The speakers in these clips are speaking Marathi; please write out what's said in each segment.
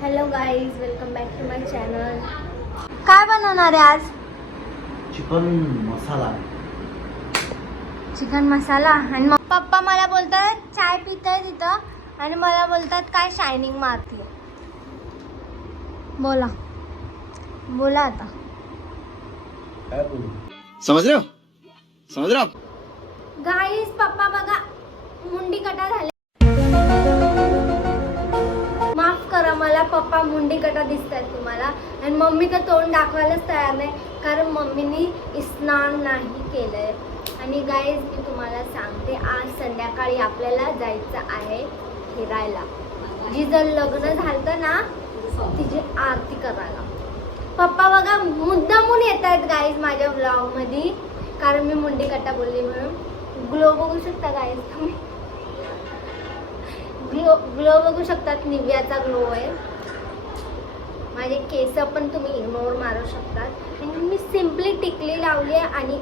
Hello guys, welcome back to my channel. काय बनवणार आहे आज? चिकन मसाला. चिकन मसाला. आणि मग पप्पा मला बोलतात चाय पिताय तिथं आणि मला बोलतात काय शायनिंग मारते. बोला बोला आता. काय बोलू? समझ रहे हो? समझ रहे हो आप? गाईज पप्पा बघा मुंडी कटा झाले. माफ करा मला, पप्पा मुंडी कटा दिसतात तुम्हाला. आणि मम्मी तर तोंड दाखवायलाच तयार नाही, कारण मम्मीनी स्नान नाही केलंय. आणि गाईज मी तुम्हाला सांगते, आज संध्याकाळी आपल्याला जायचं आहे फिरायला. जिचं लग्न झालं ना तिची आरती करायला. पप्पा बघा मुद्दामून येत आहेत गाईज माझ्या ब्लॉग मध्ये, कारण मी मुंडी कट्टा बोलली म्हणून. ग्लो बघू शकता गाईज तुम्ही, ग्लो बघू शकतात. निव्याचा ग्लो आहे. माझे केस पण तुम्ही इग्नोर मारू शकतात. आणि मी सिम्पली टिकली लावली आहे. आणि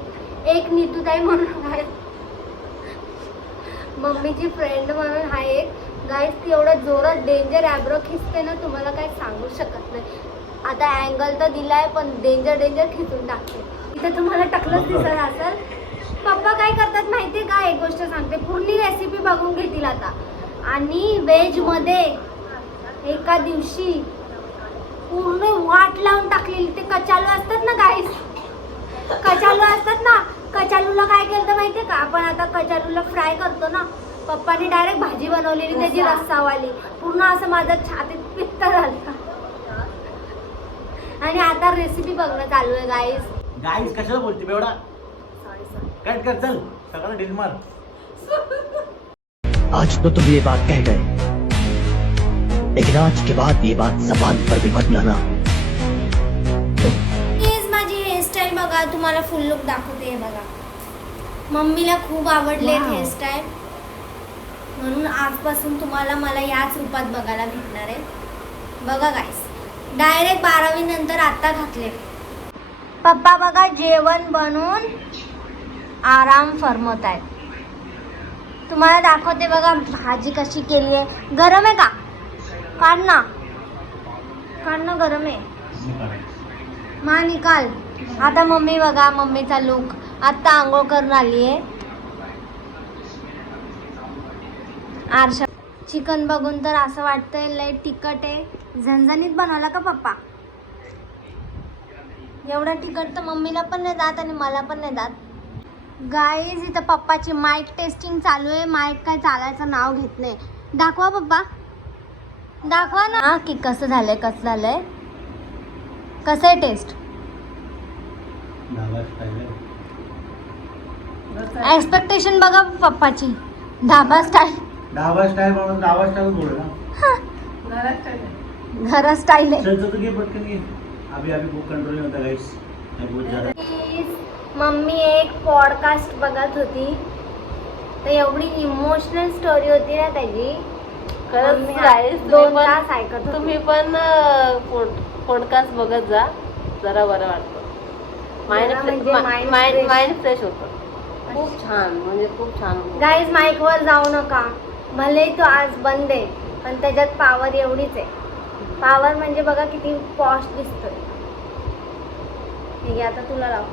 एक नीतूताई म्हणून आहे, मम्मीची फ्रेंड म्हणून आहे एक गाईज. ती एवढं जोरात डेंजर ॲब्रो खिचते ना, तुम्हाला काही सांगू शकत नाही. आता अँगल तर दिलाय पण डेंजर खिचून टाकते. इथे तुम्हाला टकलंच दिसत असेल. पप्पा काय करतात माहिती आहे का? एक गोष्ट सांगते, पूर्ण रेसिपी बघून घेतील आता. आणि व्हेजमध्ये एका दिवशी पूर्ण वाट लावून टाकलेली. ते कचालू असतात ना गाईस, कचालू असतात ना, कचालूला काय केलं माहिती आहे का? आपण आता कचालूला फ्राय करतो ना, पप्पानी डायरेक्ट भाजी बनवलेली त्याची रस्सावाली. पूर्ण असं माझं छातीत पित्त झालं. आणि आता रेसिपी बघणं चालू आहे गाईस. गाईस कशाला बोलते बेवडा? सॉरी कट कर, चल सगळं डिल मार. आज तो तुम ये बात कह गए, लेकिन आज के बाद ये बात जबान पर भी मत लाना. प्लीज माझी हेअरस्टाईल बघा, तुम्हाला फुल लुक दाखवते. हे बघा, मम्मीला खूप आवडले हेअरस्टाईल, म्हणून आजपासून तुम्हाला मला याच रूपात बघायला भेटणार आहे. बघा गाईस, डायरेक्ट 12वी नंतर आता घातले. पप्पा बघा जेवण बनवून आराम फरमत आहेत. तुम्हाला दाखवते बघा भाजी कशी केली आहे. गरम आहे का? काढ ना गरम आहे. मा निकाल. आता मम्मी बघा, मम्मीचा लुक. आता आंघोळ करून आली आहे. आरशा चिकन बघून तर असं वाटतंय लय तिखट आहे. झणझणीत बनवला का पप्पा? एवढं तिखट तर मम्मीला पण नाही जात आणि मला पण नाही जात. गाईज इथं पप्पाची माईक टेस्टिंग चालू आहे. माईक काय चालायचं नाव घेत नाही. दाखवा पप्पा, दाखवा ना की कसं झालंय कसं आहे टेस्ट. एक्सपेक्टेशन बघा पप्पाची. ढाबा स्टाईल म्हणून धाबा स्टाईल बोल ना. घरा स्टाईल आहे. चल तो घे पटकन ये. अभी बुक कंट्रोल नहीं होता गाइस, बहुत ज्यादा. मम्मी एक पॉडकास्ट बघत होती, तर एवढी इमोशनल स्टोरी होती ना त्याची. खरंच गाईस, 2 तास ऐकत तुम्ही पण पॉडकास्ट बघत जा, जरा बरं वाटतं. माइंड फ्रेश होतं. खूप छान, म्हणजे खूप छान. गाईज माईकवर जाऊ नका. भले तो आज बंद आहे, पण त्याच्यात पावर एवढीच आहे. पावर म्हणजे बघा किती पॉश दिसतोय. ठीक आहे, आता तुला लाव.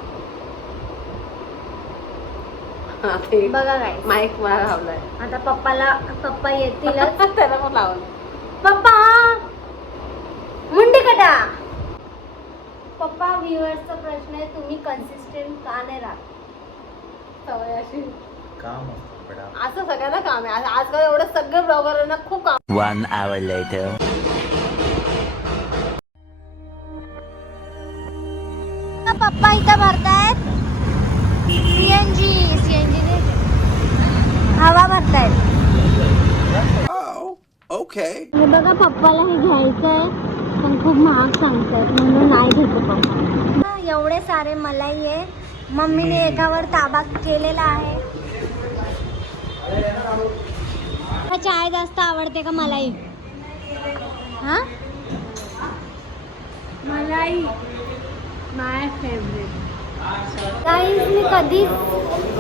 बघा गाईज, माईक मला लावलाय. आता पप्पा येतीलच. त्याला पण लावलं. पप्पा मुंडी कटा. पप्पा व्ह्युअर्सचा प्रश्न आहे, तुम्ही कन्सिस्टंट का नाही राहत? सवय अशी. काम असतं बेटा. असं सगळ्यांना काम आहे. आजकाल एवढं सगळे ब्लॉगरांना खूप काम. 1 hour later. पप्पा इथं भरतायत सीएनजी ने हवा भरतायत. हे बघा पप्पाला हे घ्यायचं आहे, पण खूप महाग सांगतायत म्हणून नाही घेतो पप्पा. एवढे सारे मलाई आहे. मम्मीने एकावर ताबा केलेला आहे. चाय जास्त आवडते का मलाई? हा, मलाई माय फेवरेट. गाईज मी कधीच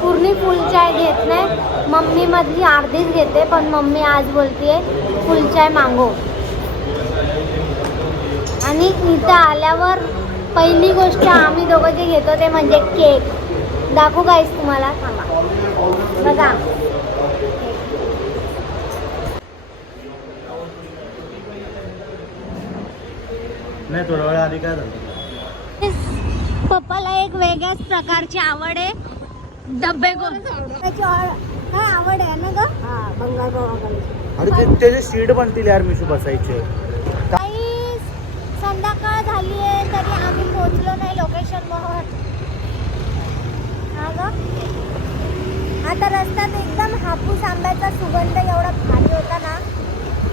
पूर्ण फुल चाय घेत नाही. मम्मी मधली अर्धीच घेते, पण मम्मी आज बोलतीये फुल चाय मागो. आणि इथं आल्यावर पहिली गोष्ट आम्ही दोघं जे घेतो ते म्हणजे केक. दाखवू गाईस तुम्हाला, थांबा बघा. नाही थोडा वेळ आधी काय झालं पप्पाला एक वेगळ्याच प्रकारची आवड आहे, डब्बे गोल त्याची काय आवड आहे ना ग. अरे त्याचे सीट बनतील यार मिशू बसायचे. काही संध्याकाळ झाली आहे तरी आम्ही पोहोचलो नाही लोकेशनवर. हा ग, आता रस्त्यात एकदम हापूस आंब्याचा सुगंध एवढा भारी होता ना,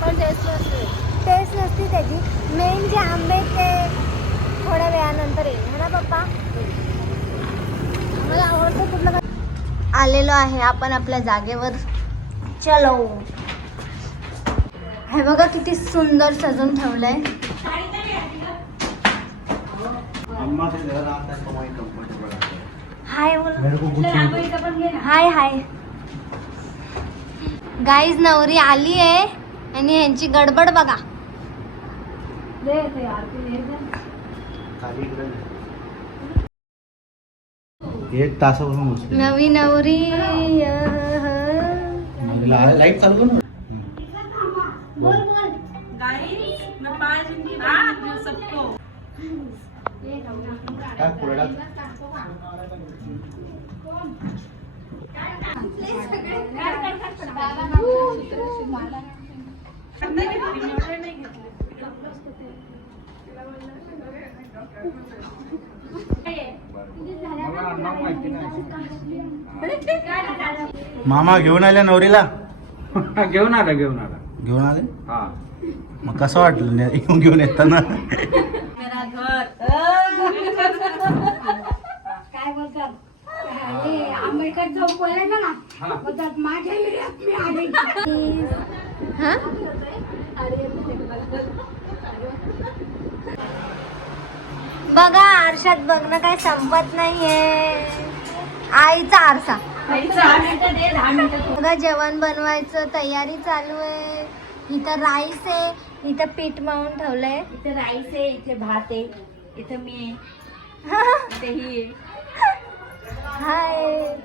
पण टेस्ट नसती त्याची. मेन जे आंबे ते थोड्या वेळानंतर येईल, है ना पप्पा. मला आवडतं कुठलं. आलेलो आहे आपण आपल्या जागेवर. चलो, हे बघा किती सुंदर सजून ठेवलंय. अम्मा से ज़्यादा आता है कमाई कंफर्टेबल आता है. हाय बोलो. मेरे को कुछ हाय हाय गाईज, नवरी आली आहे आणि यांची गडबड बघा. खाली इकडे एक तासापासून बसले. नवी नवरी लाईट चालू कर ना. काय पुढे मामा घेऊन आल्या नवरीला. घेऊन आला घेऊन आले. हा. मग कसं वाटलं घेऊन येताना. काय बोलतात आंबेडकर चौक बोलायचं ना, बोलतात माझ्या एरियात मी आले. हा बघा, आरशात बघणं काय संपत नाहीये. आईचा आरसा बघा, जेवण बनवायचं तयारी चालू आहे. इथं राईस आहे, इथं पीठ मळून ठेवलंय. इथे राईस आहे, इथे भात आहे, इथे मी आहे, इथे ही आहे. हाय,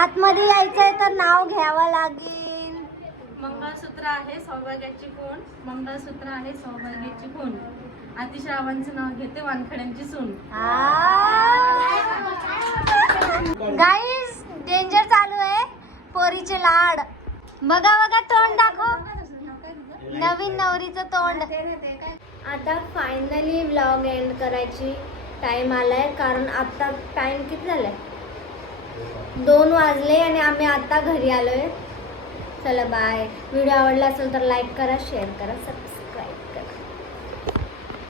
आतमध्ये यायचंय तर नाव घ्यावं लागेल. मंगळसूत्र आहे सौभाग्याची खूण, मंगळसूत्र आहे सौभाग्याची खूण. अतिश्रावांचं नाव घेते वानखड्यांची सून. गाईस, डेंजर चालू आहे. पोरीचे लाड बघा बघा, तोंड दाखव. नवीन नवरीचं तोंड. आता फायनली व्लॉग एंड करायची टाइम आलाय, कारण आता टाइम किती झालाय, 2 वाजले आणि आम्ही आता घरी आलोय. चला बाय. व्हिडिओ आवडला असेल तर लाईक करा, शेअर करा, सबस्क्राईब